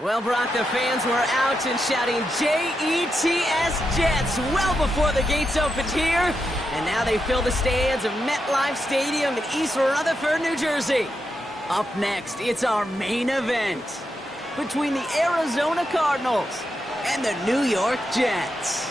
Well, Brock, the fans were out and shouting J-E-T-S Jets well before the gates opened here. And now they fill the stands of MetLife Stadium in East Rutherford, New Jersey. Up next, it's our main event between the Arizona Cardinals and the New York Jets.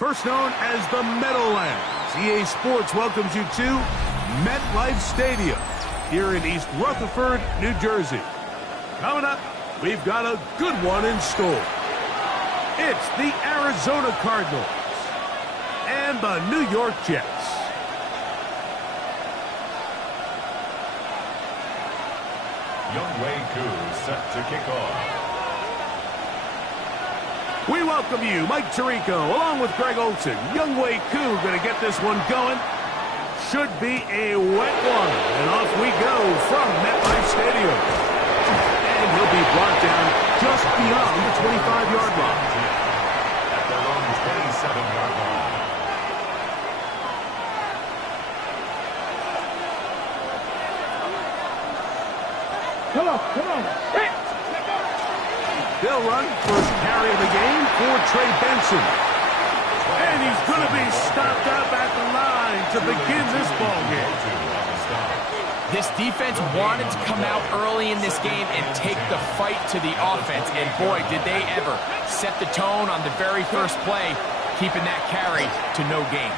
First known as the Meadowlands, EA Sports welcomes you to MetLife Stadium here in East Rutherford, New Jersey. Coming up, we've got a good one in store. It's the Arizona Cardinals and the New York Jets. Younghoe Koo set to kick off. We welcome you, Mike Tirico, along with Greg Olson. Younghoe Koo going to get this one going. Should be a wet one. And off we go from MetLife Stadium. And he'll be brought down just beyond the 25-yard line. At their own 27-yard line. Come on. Hey. They'll run first carry of the game for Trey Benson. And he's going to be stopped up at the line to begin this ball game. This defense wanted to come out early in this game and take the fight to the offense. And boy, did they ever set the tone on the very first play, keeping that carry to no gain.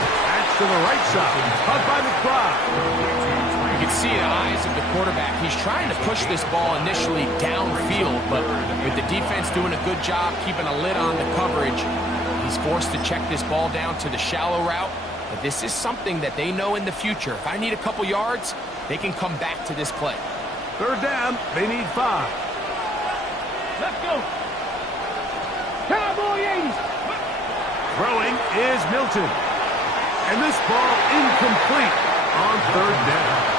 That's to the right side, caught by McBride. You can see the eyes of the quarterback. He's trying to push this ball initially downfield, but with the defense doing a good job keeping a lid on the coverage, he's forced to check this ball down to the shallow route. But this is something that they know in the future. If I need a couple yards, they can come back to this play. Third down, they need 5. Let's go. Cowboys! Throwing is Milton. And this ball incomplete on third down.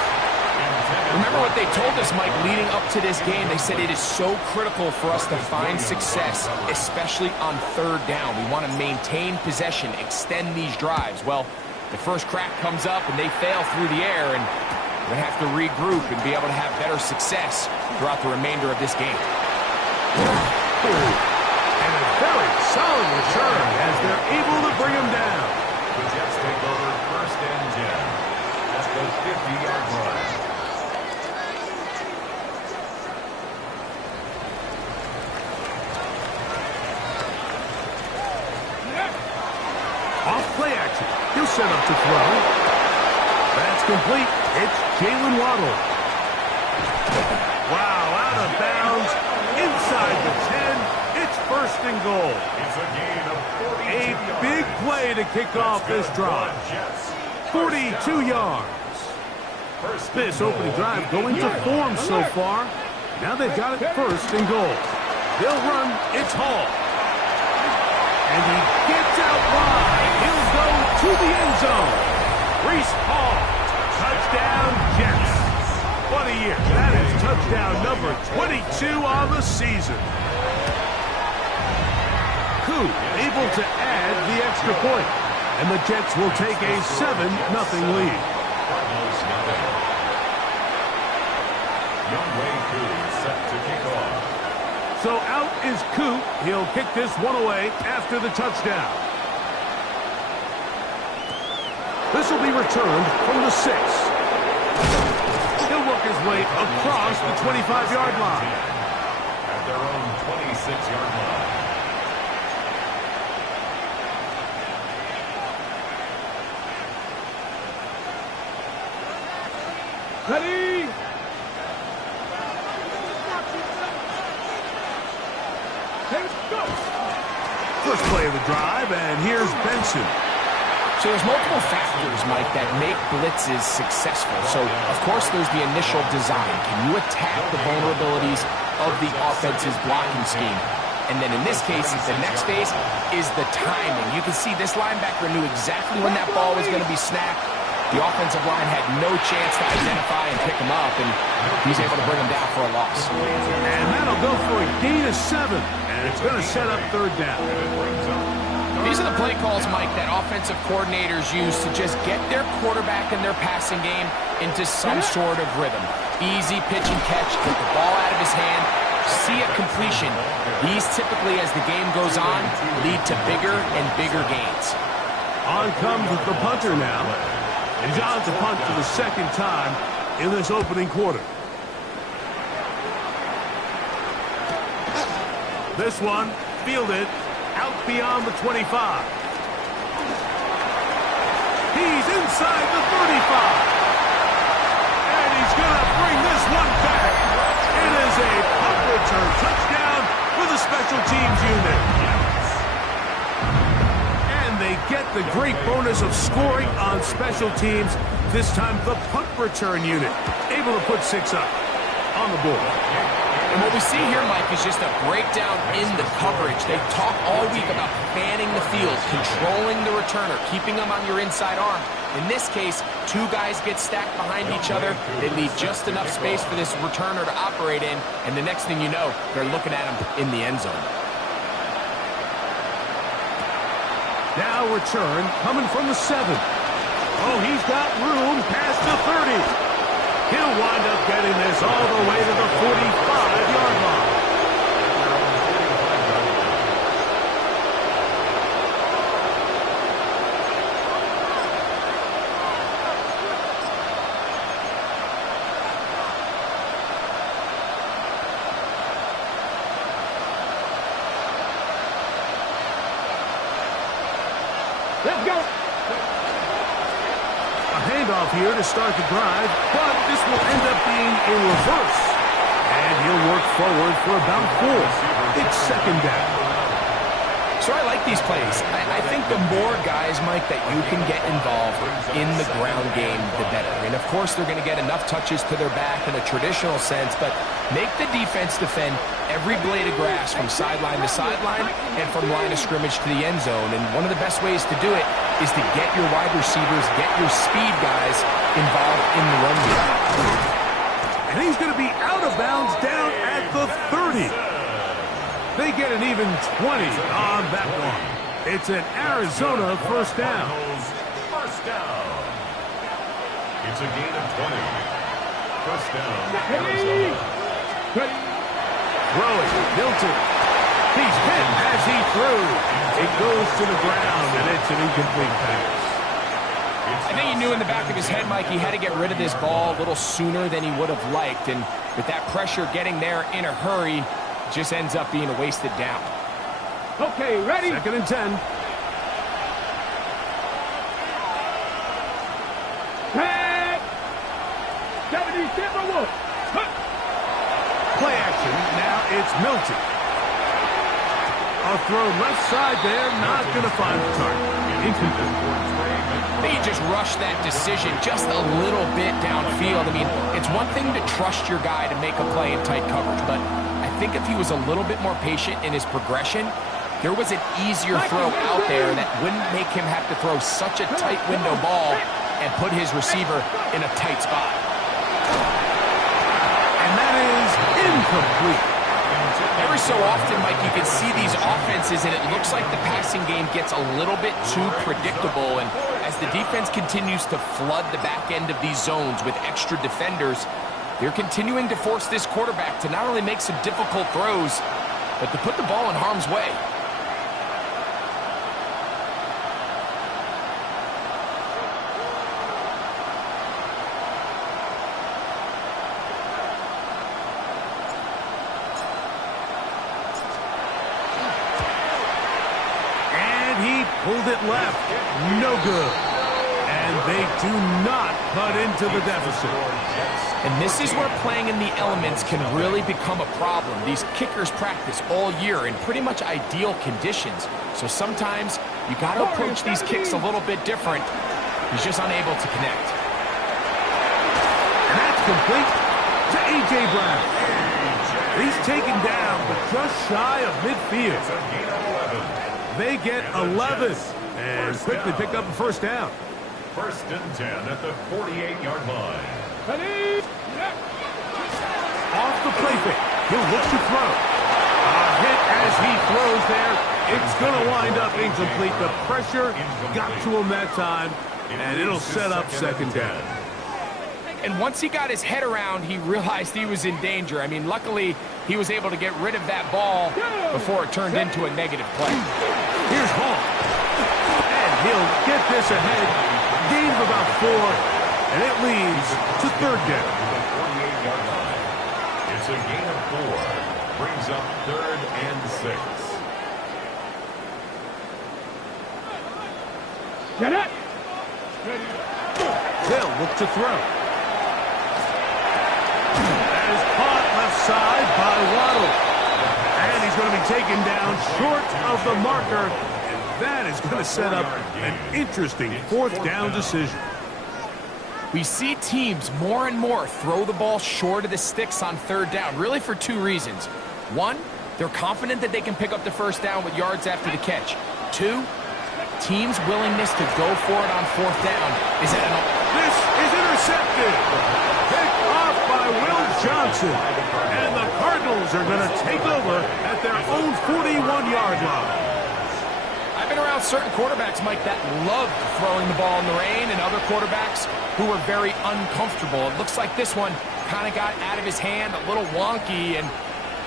Remember what they told us, Mike, leading up to this game. They said it is so critical for us to find success, especially on third down. We want to maintain possession, extend these drives. Well, the first crack comes up and they fail through the air, and we're going to have to regroup and be able to have better success throughout the remainder of this game. And a very solid return as they're able to bring him down. The Jets take over first and 10 at the 50-yard line. Off play action. He'll set up to throw. That's complete. It's Jalen Waddle. Wow, out of bounds. Inside the 10. It's first and goal. It's a gain of 42 A yards. big play to kick off this drive. 42 yards. This opening drive going to form so far. Now they've got it first and goal. They'll run. It's Hall. And he gets out wide. He'll go to the end zone. Breece Hall. Touchdown, Jets. What a year. That is touchdown number 22 on the season. Koo able to add the extra point. And the Jets will take a 7-0 lead. Younghoe Koo set to kick off. So out is Koo. He'll kick this one away after the touchdown. This will be returned from the 6. He'll work his way across the 25-yard line. At their own 26-yard line. Ready? Let's go. First play of the drive, and here's Benson. So there's multiple factors, Mike, that make blitzes successful. So, of course, there's the initial design. Can you attack the vulnerabilities of the offense's blocking scheme? And then in this case, the next phase is the timing. You can see this linebacker knew exactly when that ball was going to be snapped. The offensive line had no chance to identify and pick him up, and he's able to bring him down for a loss. And that'll go for a gain of 7, and it's going to set up third down. These are the play calls, Mike, that offensive coordinators use to just get their quarterback and their passing game into some sort of rhythm. Easy pitch and catch, get the ball out of his hand, see a completion. These typically, as the game goes on, lead to bigger and bigger gains. On comes the punter now. And he's on to punt for the second time in this opening quarter. This one fielded out beyond the 25. He's inside the 35. And he's going to bring this one back. It is a punt return touchdown for the special teams unit. And they get the great bonus of scoring on special teams. This time the punt return unit able to put 6 up on the board. And what we see here, Mike, is just a breakdown in the coverage. They talk all week about fanning the field, controlling the returner, keeping them on your inside arm. In this case, 2 guys get stacked behind each other. They leave just enough space for this returner to operate in, and the next thing you know, they're looking at him in the end zone. Now return coming from the 7. Oh, he's got room past the 30. He'll wind up getting this all the way to the 45-yard line. Let's go. Handoff here to start the drive, but this will end up being a reverse. And he'll work forward for about 4. It's second down. So I like these plays. I think the more guys, Mike, that you can get involved in the ground game, the better. And of course, they're going to get enough touches to their back in a traditional sense, but make the defense defend every blade of grass from sideline to sideline and from line of scrimmage to the end zone. And one of the best ways to do it is to get your wide receivers, get your speed guys involved in the run game. And he's going to be out of bounds down at the 30. They get an even 20 on that one. It's an Arizona first down. First down. It's a gain of 20. First down, Arizona. Throwing, Milton. He's hit as he threw. It goes to the ground, and it's an incomplete pass. I think he knew in the back of his head, Mike, he had to get rid of this ball a little sooner than he would have liked. And with that pressure getting there in a hurry, it just ends up being a wasted down. Okay, ready? Second and 10. Tag. 77 1. Play action. Now it's Milton. A throw left side there, not going to find the target. Incomplete. I think he just rushed that decision just a little bit downfield. I mean, it's one thing to trust your guy to make a play in tight coverage, but I think if he was a little bit more patient in his progression, there was an easier throw out there that wouldn't make him have to throw such a tight window ball and put his receiver in a tight spot. And that is incomplete. Every so often, Mike, you can see these offenses, and it looks like the passing game gets a little bit too predictable. And as the defense continues to flood the back end of these zones with extra defenders, they're continuing to force this quarterback to not only make some difficult throws, but to put the ball in harm's way. Pulled it left. No good. And they do not cut into the deficit. And this is where playing in the elements can really become a problem. These kickers practice all year in pretty much ideal conditions. So sometimes you got to approach these kicks a little bit different. He's just unable to connect. And that's complete to A.J. Brown. He's taken down, but just shy of midfield. They get 11 and quickly pick up a first down. First and 10 at the 48-yard line. Ready? Off the play fake. He'll look to throw. A hit as he throws there. It's going to wind up incomplete. The pressure got to him that time, and it'll set up second down. And once he got his head around, he realized he was in danger. I mean, luckily, he was able to get rid of that ball before it turned into a negative play. Here's Hall. And he'll get this ahead. Gain of about 4, and it leads to third down. 48-yard line. It's a gain of 4. Brings up third and 6. Get it. They'll look to throw. That is caught left side by Waddle. And he's going to be taken down short of the marker. And that is going to set up an interesting fourth down decision. We see teams more and more throw the ball short of the sticks on third down, really for two reasons. One, they're confident that they can pick up the first down with yards after the catch. Two, teams' willingness to go for it on fourth down is at an... This is intercepted. Picked off by Will Johnson. And the Cardinals are going to take over at their own 41-yard line. I've been around certain quarterbacks, Mike, that loved throwing the ball in the rain, and other quarterbacks who were very uncomfortable. It looks like this one kind of got out of his hand, a little wonky, and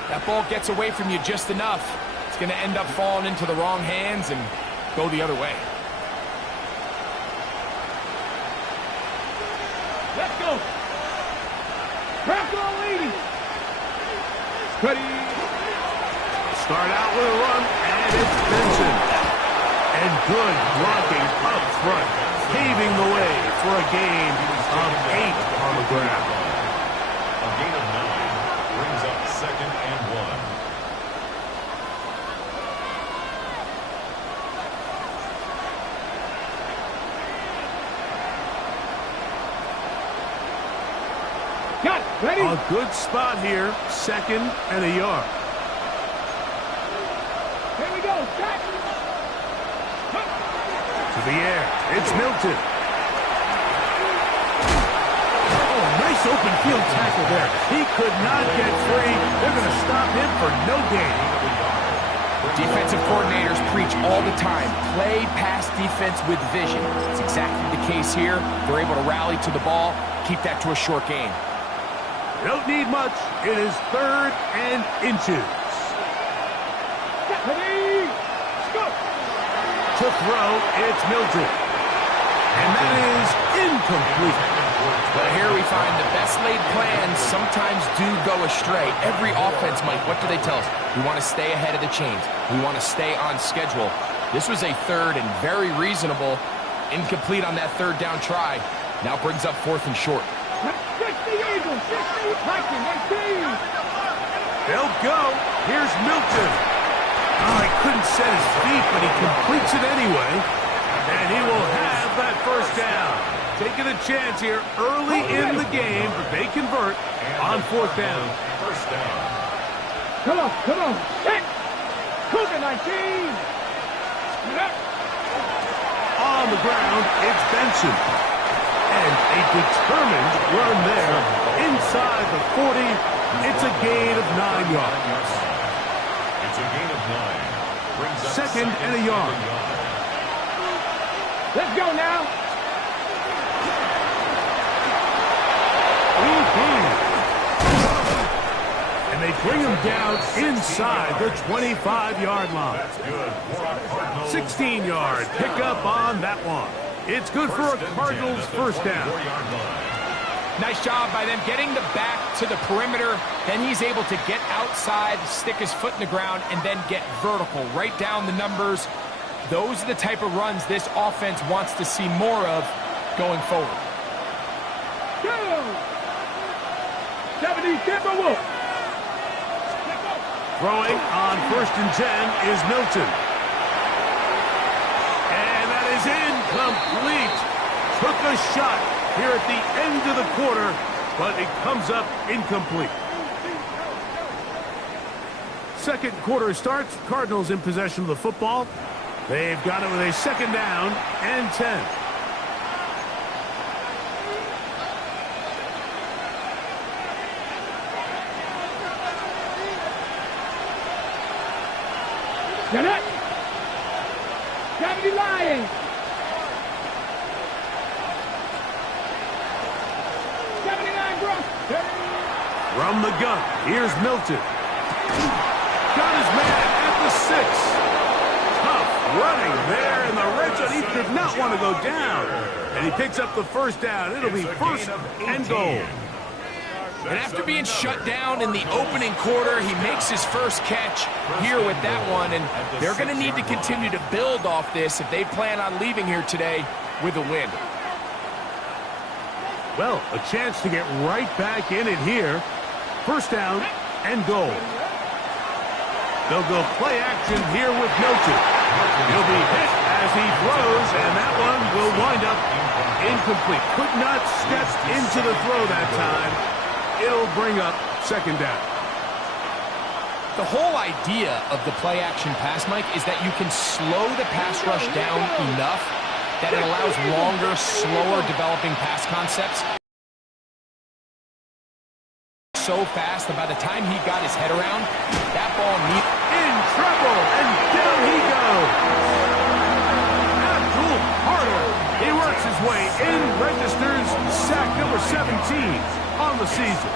that ball gets away from you just enough. It's going to end up falling into the wrong hands and go the other way. Let's go. Crack on, ladies. Ready. Start out with a run, and it's Benson. And good blocking up front, paving the way for a gain of 8 on the ground. A gain of 9 brings up 2nd and 1. Got it. Ready. A good spot here, 2nd and a yard. Here we go. Back. To the air, it's Milton. Oh, nice open field tackle there. He could not get free. They're going to stop him for no gain. Defensive coordinators preach all the time, play pass defense with vision. It's exactly the case here. They're able to rally to the ball, keep that to a short gain. Don't need much. It is 3rd and inches. Ready. Go. To throw, it's Milton. And that is incomplete. But here we find the best laid plans sometimes do go astray. Every offense, Mike, what do they tell us? We want to stay ahead of the chains. We want to stay on schedule. This was a 3rd and very reasonable. Incomplete on that 3rd down try. Now brings up 4th and short. 60 Eagles. 60 Vikings. 18. They'll go. Here's Milton. Oh, he couldn't set his feet, but he completes it anyway. And he will have that first down. Taking a chance here early in the game, but they convert on 4th down. First down. Come on. Come on. Set. Cougar 19. On the ground, it's Benson. And a determined run there inside the 40. It's a gain of 9 yards. It's a gain of 9. Brings up 2nd and a yard. Let's go now. And they bring him down inside the 25-yard line. That's good. 16-yard pickup on that one. It's good for a Cardinals first down. Nice job by them getting the back to the perimeter. Then he's able to get outside, stick his foot in the ground, and then get vertical. Right down the numbers. Those are the type of runs this offense wants to see more of going forward. Go. 70 Timberwolves. Throwing on 1st and 10 is Milton. And that is incomplete. Took a shot here at the end of the quarter, but it comes up incomplete. 2nd quarter starts. Cardinals in possession of the football. They've got it with a 2nd down and 10. Get it. 70 Lions. 79 Bronx. From the gun, here's Milton. Got his man at the 6. Tough running there in the red zone. He did not want to go down. And he picks up the first down. It'll be 1st and goal. And after being shut down in the opening quarter, he makes his first catch here with that one, and they're going to need to continue to build off this if they plan on leaving here today with a win. Well, a chance to get right back in it here. First down and goal. They'll go play action here with Milton. He'll be hit as he throws, and that one will wind up incomplete. Could not step into the throw that time. It'll bring up second down. The whole idea of the play action pass, Mike, is that you can slow the pass rush down enough that it allows longer, slower developing pass concepts. So fast that by the time he got his head around, that ball in trouble, and down he goes. Abdul Harder. He works his way in, registers sack number 17 on the season.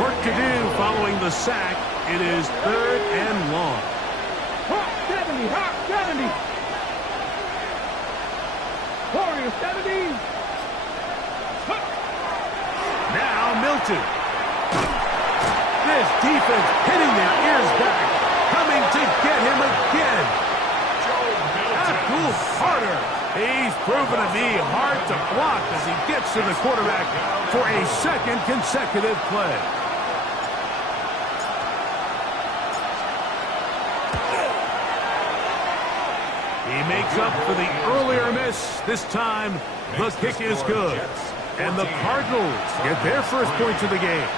Work to do following the sack. It is third and long. Hot 70, hot 70. Warrior 70. Now Milton. This defense hitting their ears back, coming to get him again. Abdul Harder. He's proven to be hard to block as he gets to the quarterback for a second consecutive play. He makes up for the earlier miss. This time, the kick is good. And the Cardinals get their first points of the game.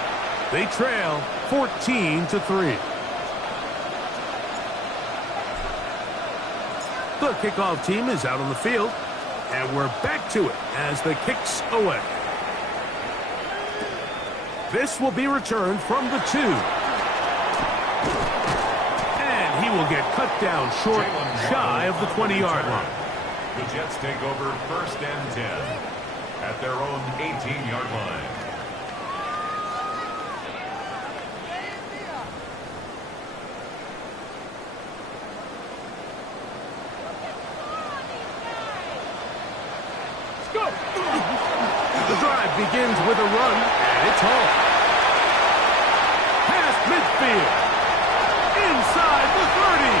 They trail 14-3. The kickoff team is out on the field, and we're back to it as the kick's away. This will be returned from the 2. And he will get cut down short, shy of the 20-yard line. The Jets take over first and 10 at their own 18-yard line. The drive begins with a run, and it's home. Past midfield. Inside the 30.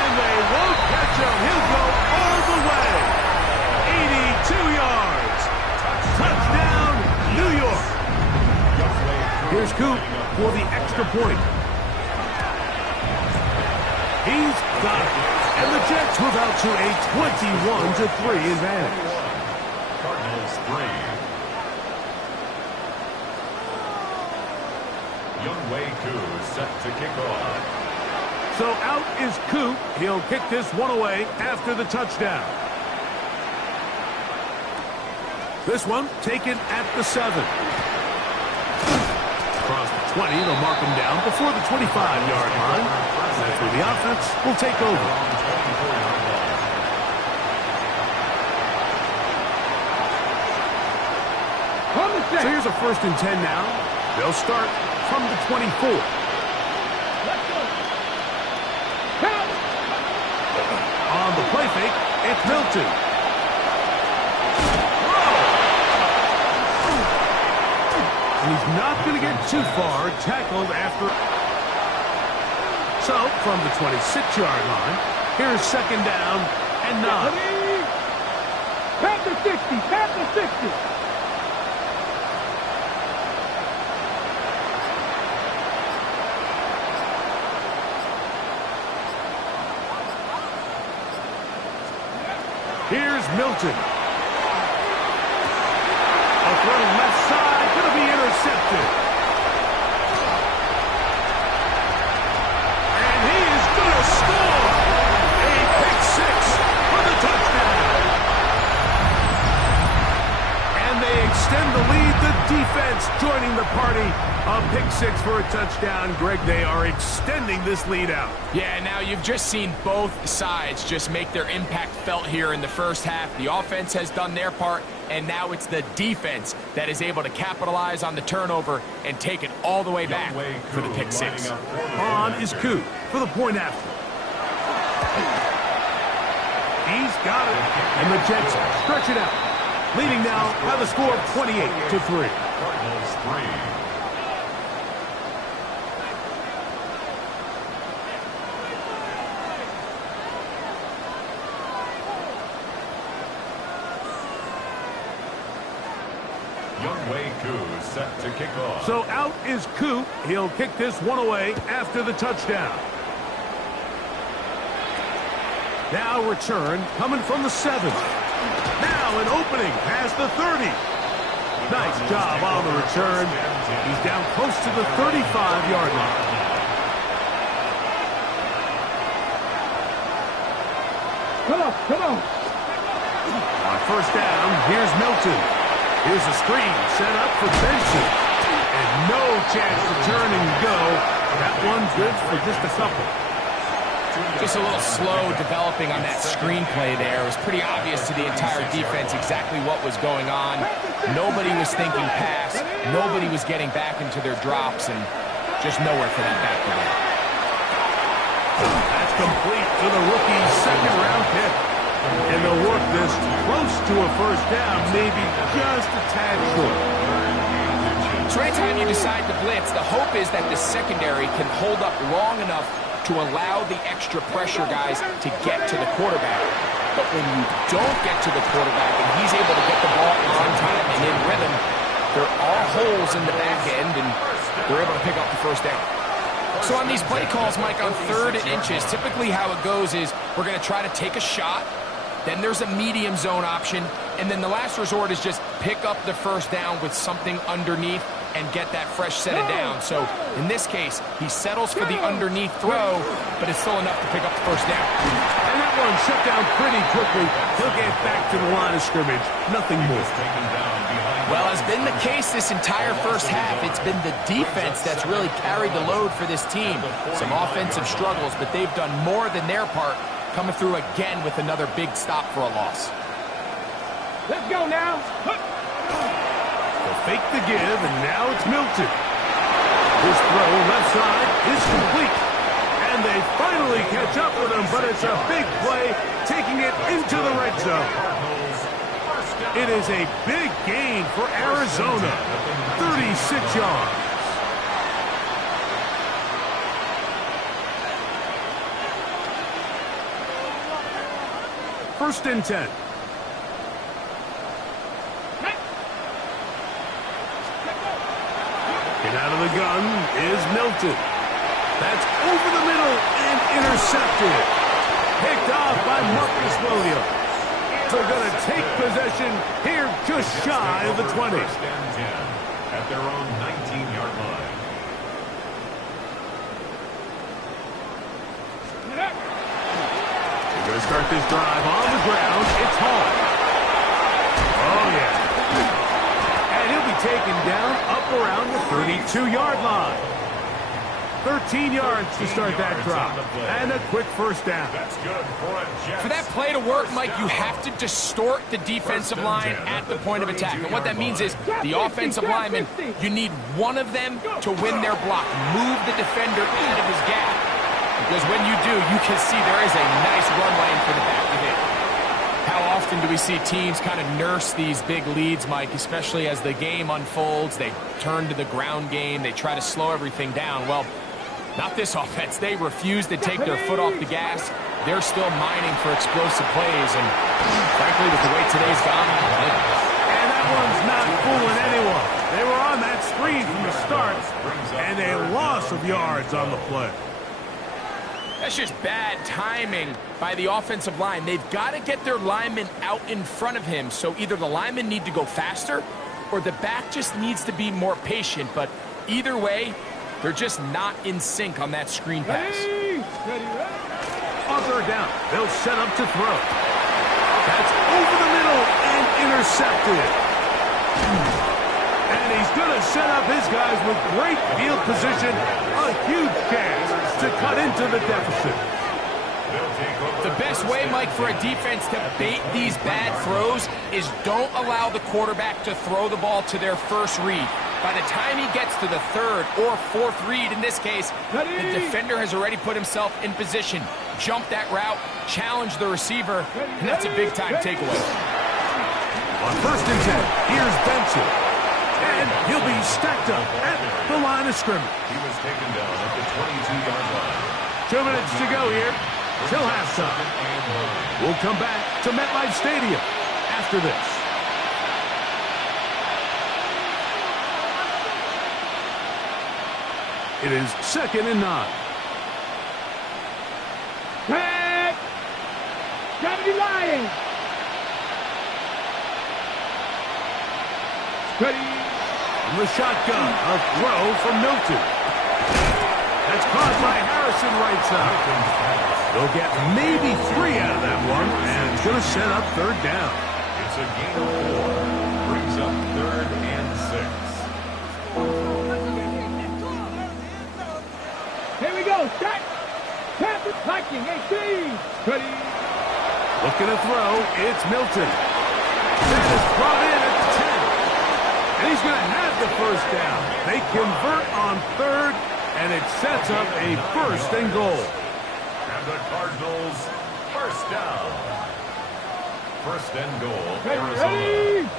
And they won't catch him. He'll go all the way. 82 yards. Touchdown, New York. Here's Coop for the extra point. He's got it. And the Jets move out to a 21-3 advantage. Cardinals 3. Younghoe Koo set to kick off. So out is Coop. He'll kick this one away after the touchdown. This one taken at the 7. Across the 20, they'll mark him down before the 25-yard line. That's where the offense will take over. So here's a first and 10 now. They'll start from the 24. On the play fake, it's Milton. And he's not going to get too far, tackled after. So from the 26-yard line, here's second down and 9. Pat the 60, pat the 60. Here's Milton. A throw left side, going to be intercepted. And he is going to score. A pick 6 for the touchdown. And they extend the lead. The defense joining the party. A pick 6 for a touchdown. Greg, they are extending this lead out. Yeah, now you've just seen both sides just make their impact felt here in the first half. The offense has done their part, and now it's the defense that is able to capitalize on the turnover and take it all the way back for the pick 6. On is Coop for the point after. He's got it, and the Jets stretch it out, leading now by the score of 28-3. Cardinals 3. Set to kick off. So out is Coop. He'll kick this one away after the touchdown. Now return coming from the 7. Now an opening past the 30. Nice job on the return. He's down close to the 35-yard line. Come on. On first down, here's Milton. Here's a screen set up for Benson. And no chance to turn and go. That one's good for just a couple. Just a little slow developing on that screenplay there. It was pretty obvious to the entire defense exactly what was going on. Nobody was thinking pass. Nobody was getting back into their drops, and just nowhere for that back to go. That's complete to the rookie's second-round pick. And they'll work this close to a first down, maybe just a tad short. So anytime you decide to blitz, the hope is that the secondary can hold up long enough to allow the extra pressure guys to get to the quarterback. But when you don't get to the quarterback and he's able to get the ball on time and in rhythm, there are holes in the back end, and they're able to pick up the first down. So on these play calls, Mike, on 3rd and inches, typically how it goes is we're going to try to take a shot. Then there's a medium zone option, and then the last resort is just pick up the first down with something underneath and get that fresh set of down. So in this case, he settles for the underneath throw, but it's still enough to pick up the first down. And that one shut down pretty quickly. He'll get back to the line of scrimmage. Nothing more. Well, as been the case this entire first half, it's been the defense that's really carried the load for this team. Some offensive struggles, but they've done more than their part, coming through again with another big stop for a loss. Let's go now. They'll fake the give, and now it's Milton. His throw left side is complete. And they finally catch up with him, but it's a big play, taking it into the red zone. It is a big gain for Arizona. 36 yards. First and 10. Get out of the gun is Milton. That's over the middle and intercepted. Picked off by Marcus Williams. They're going to take possession here just shy of the 20. First and 10 at their own 19-yard line. They're going to start this drive on the ground. It's home. Oh, yeah. And he'll be taken down up around the 32-yard line. 13 yards to start that drop. And a quick first down. That's good for a Jets. For that play to work, Mike, you have to distort the defensive line at the point of attack. And what that means is the offensive lineman, you need one of them to win their block. Move the defender out of his gap. Because when you do, you can see there is a nice run lane for the back to hit. How often do we see teams kind of nurse these big leads, Mike, especially as the game unfolds? They turn to the ground game. They try to slow everything down. Well, not this offense. They refuse to take their foot off the gas. They're still mining for explosive plays, and frankly, with the way today's gone, and that one's not fooling anyone. They were on that screen from the start, and a loss of yards on the play. That's just bad timing by the offensive line. They've got to get their linemen out in front of him, so either the linemen need to go faster or the back just needs to be more patient, but either way, they're just not in sync on that screen pass. On third down, they'll set up to throw. That's over the middle and intercepted. And he's going to set up his guys with great field position. A huge chance to cut into the deficit. The best way, Mike, for a defense to bait these bad throws is don't allow the quarterback to throw the ball to their first read. By the time he gets to the third or fourth read, in this case, the defender has already put himself in position. Jump that route, challenge the receiver, and that's a big-time takeaway. On first and 10, here's Benson. And he'll be stacked up at the line of scrimmage. He was taken down at the 22-yard line. 2 minutes to go here till halftime. We'll come back to MetLife Stadium after this. It is 2nd and 9. Tag! Gotta be lying! Ready! From the shotgun, a throw from Milton. That's caught by Harrison right side. They'll get maybe 3 out of that one, and it's going to set up 3rd down. It's a gain of 4. Brings up 3rd and 6. Here we go, set! Pass it, hiking, 18! Ready! Looking to throw, it's Milton. That is brought in at the 10. And he's going to have the 1st down. They convert on 3rd, and it sets up a 1st and goal. And the Cardinals, 1st down. 1st and goal, Arizona. Ready!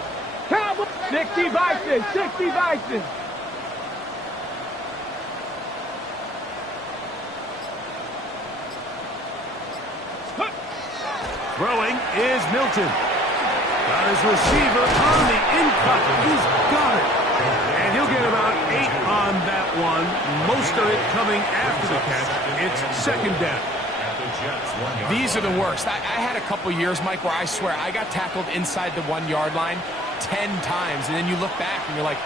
Cowboys! 60 Bison! 60 Bison! Throwing is Milton. Got his receiver on the in-cut. He's got it. And he'll get about 8 on that one. Most of it coming after the catch. It's 2nd down. These are the worst. I had a couple years, Mike, where I swear I got tackled inside the 1-yard line 10 times. And then you look back and you're like,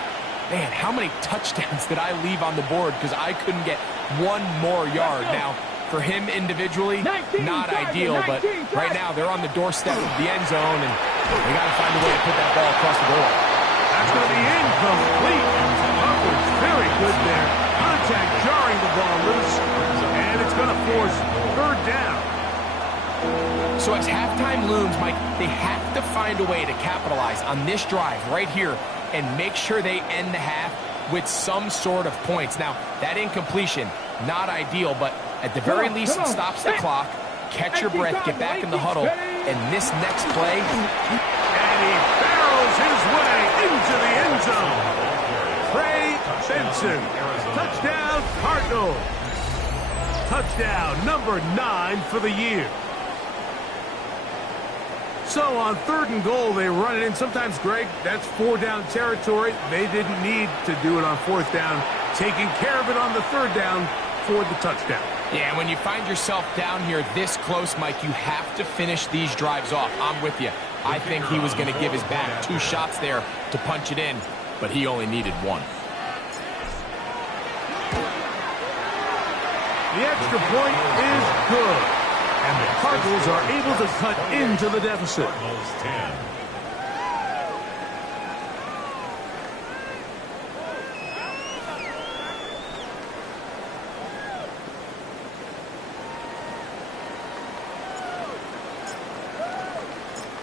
man, how many touchdowns did I leave on the board because I couldn't get 1 more yard? Now, for him individually, not ideal, but right now they're on the doorstep of the end zone, and they got to find a way to put that ball across the goal. That's going to be incomplete. That was very good there. Contact jarring the ball loose, and it's going to force 3rd down. So as halftime looms, Mike, they have to find a way to capitalize on this drive right here and make sure they end the half with some sort of points. Now, that incompletion, not ideal, but at the very least, it stops the clock. Catch your breath, get back in the huddle, and this next play. And he barrels his way into the end zone. Trey Benson. Touchdown, Cardinal. Touchdown number 9 for the year. So on 3rd and goal, they run it in. Sometimes, Greg, that's 4-down territory. They didn't need to do it on 4th down. Taking care of it on the 3rd down for the touchdown. Yeah, when you find yourself down here this close, Mike, you have to finish these drives off. I'm with you. I think he was going to give his back 2 shots there to punch it in, but he only needed 1. The extra point is good, and the Cardinals are able to cut into the deficit. Cardinals 10.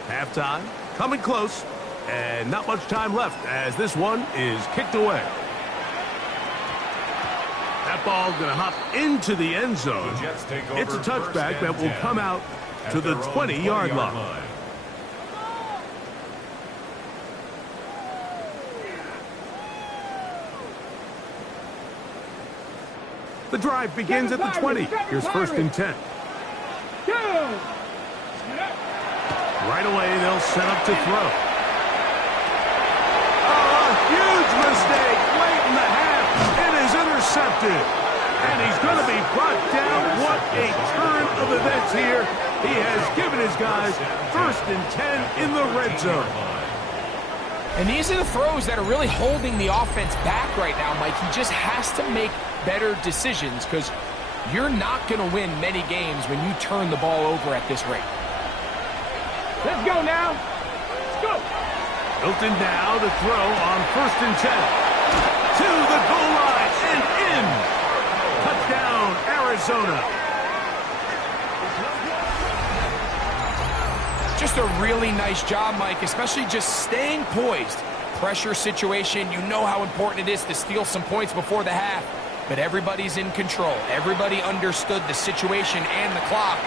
Halftime, coming close, and not much time left as this one is kicked away. That ball going to hop into the end zone. It's a touchback that will come out to the 20-yard line. The drive begins at the 20. Here's 1st and 10. Right away, they'll set up to throw. Oh, a huge mistake late in the half. It is intercepted. And he's going to be brought down. What a turn of events here. He has given his guys 1st and 10 in the red zone. And these are the throws that are really holding the offense back right now, Mike. He just has to make better decisions because you're not going to win many games when you turn the ball over at this rate. Let's go now. Let's go. Milton now to throw on 1st and 10. To the goal line and in. Touchdown, Arizona. Just a really nice job, Mike, especially just staying poised. Pressure situation, you know how important it is to steal some points before the half, but everybody's in control. Everybody understood the situation and the clock,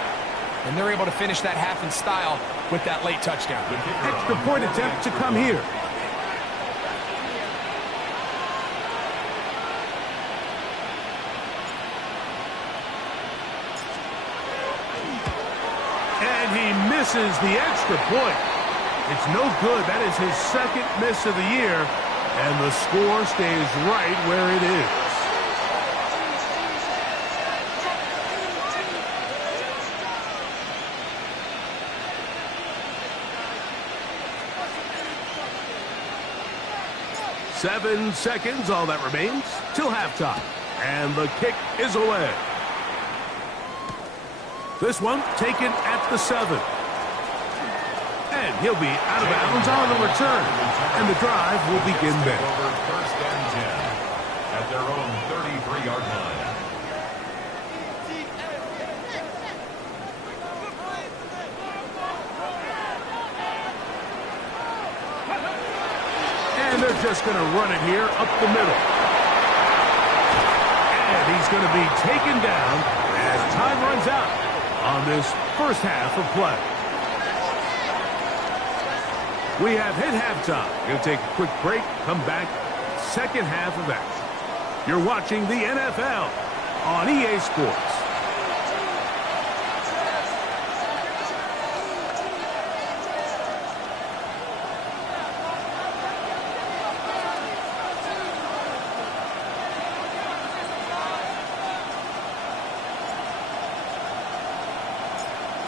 and they're able to finish that half in style with that late touchdown. Extra point attempt to come here. He misses the extra point. It's no good. That is his second miss of the year, and the score stays right where it is. Seven seconds, all that remains, till halftime. And the kick is away. This one taken at the 7. And he'll be out of bounds on the return. And the drive will begin there. First and 10 at their own 33-yard line. And they're just going to run it here up the middle. And he's going to be taken down as time runs out on this first half of play. We have hit halftime. Going to take a quick break, come back, second half of action. You're watching the NFL on EA Sports.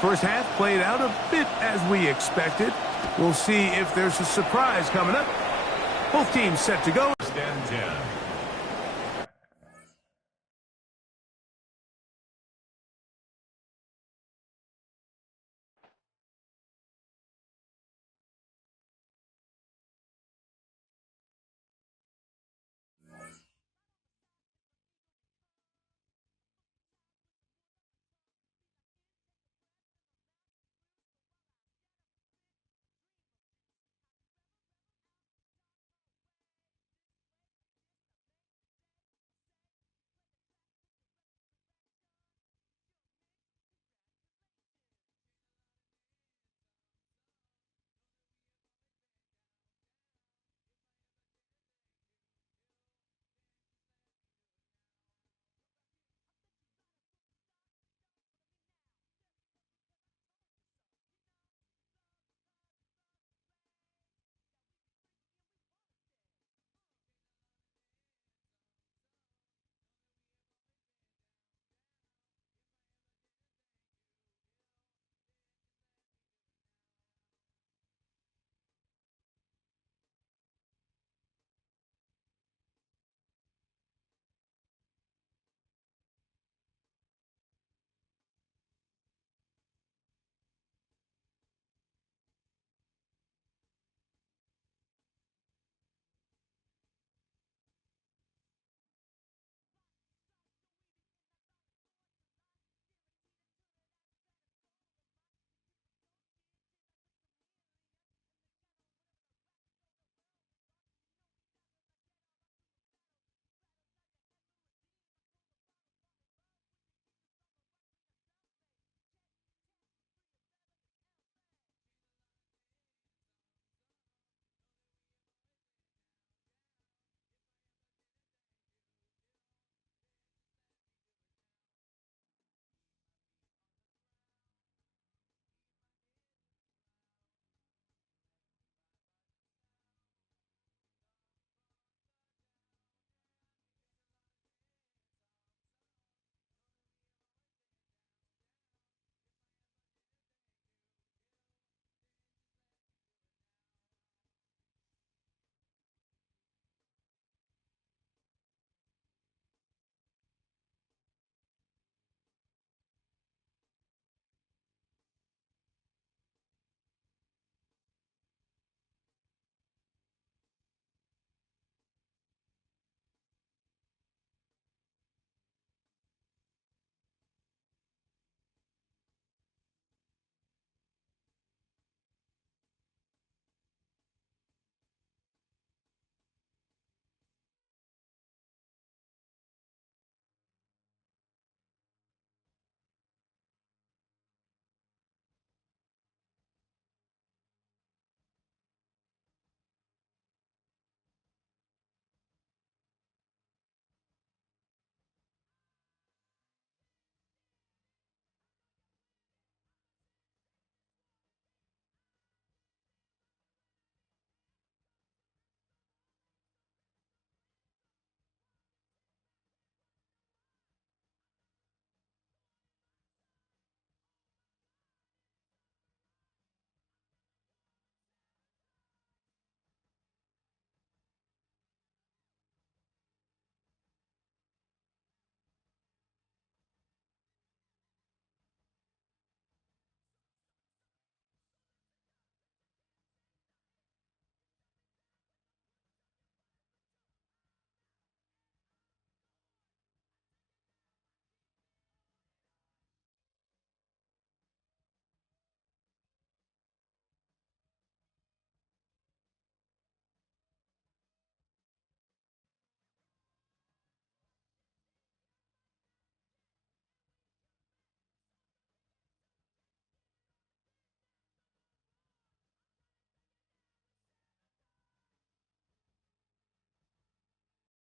First half played out a bit as we expected. We'll see if there's a surprise coming up. Both teams set to go. First and 10.